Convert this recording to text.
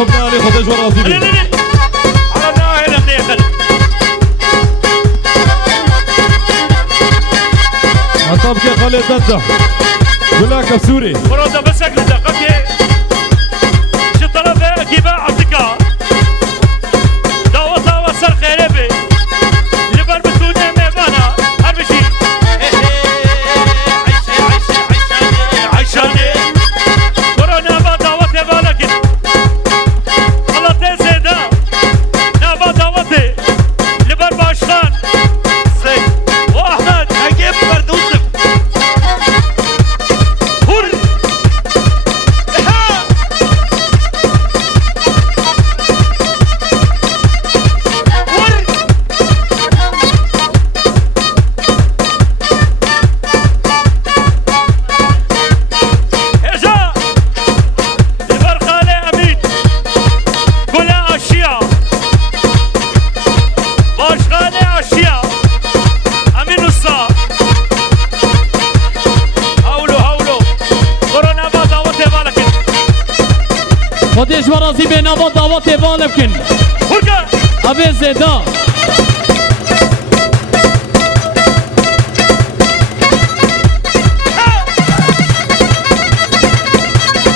خب نالي خدش ورازي بي على ناهل منيخل أطبك خلي دده بلاك سوري ورودا بسك لدقتي شو طلبه كيبا عبدك دعوة وسر خيربي لبر بتوني ميبانا هربشي عيشاني كورونا با دعوتي بالكن الله تزيدا نابا دعوتي لبر باشخان سي واحمد هجيب بردوسك هور خودش ورازی به نوا دعوت بالکن هورگا ابي زيدا